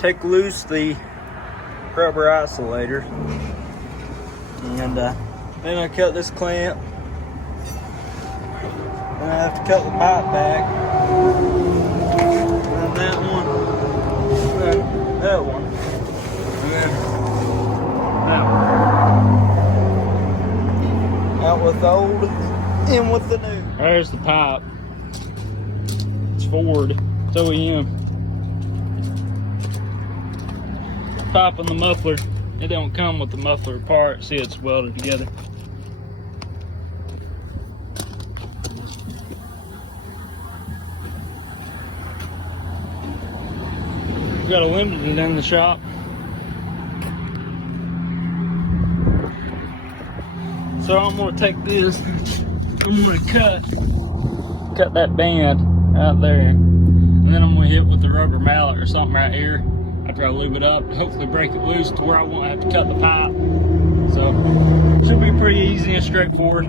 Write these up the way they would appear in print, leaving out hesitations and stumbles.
take loose the rubber isolator, and then I cut this clamp. Then I have to cut the pipe back, and that one, and that one, and then that one. Out with the old, in with the new. There's the pipe. It's Ford. It's OEM. Pipe on the muffler. It don't come with the muffler apart. See, it's welded together. We've got a limited in the shop. So I'm gonna take this. I'm gonna cut that band out there, and then I'm gonna hit with the rubber mallet or something right here after I lube it up. Hopefully break it loose to where I won't have to cut the pipe. So should be pretty easy and straightforward.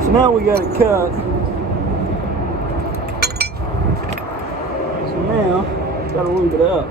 So now we got it cut. So now, gotta lube it up.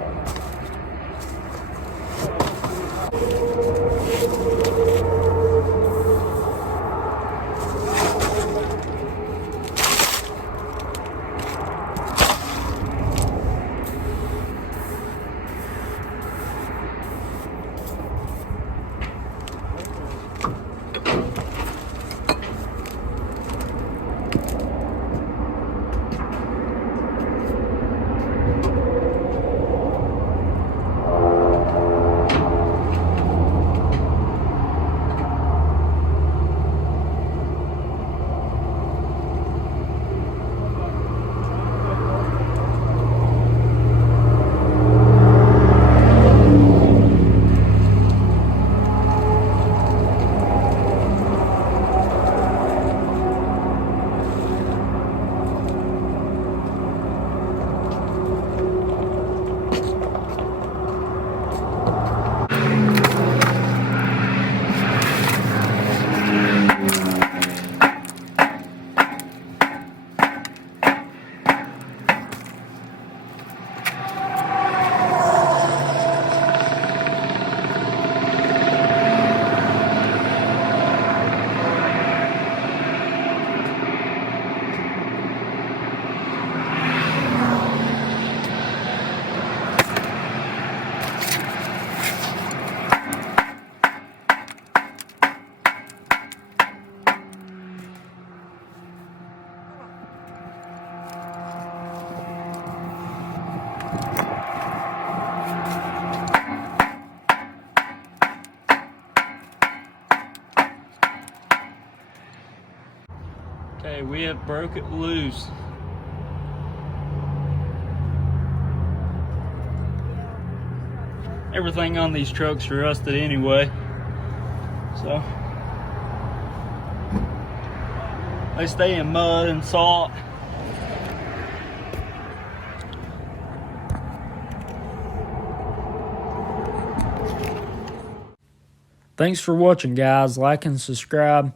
it broke it loose. Everything on these trucks are rusted anyway, so they stay in mud and salt. Thanks for watching, guys. Like and subscribe.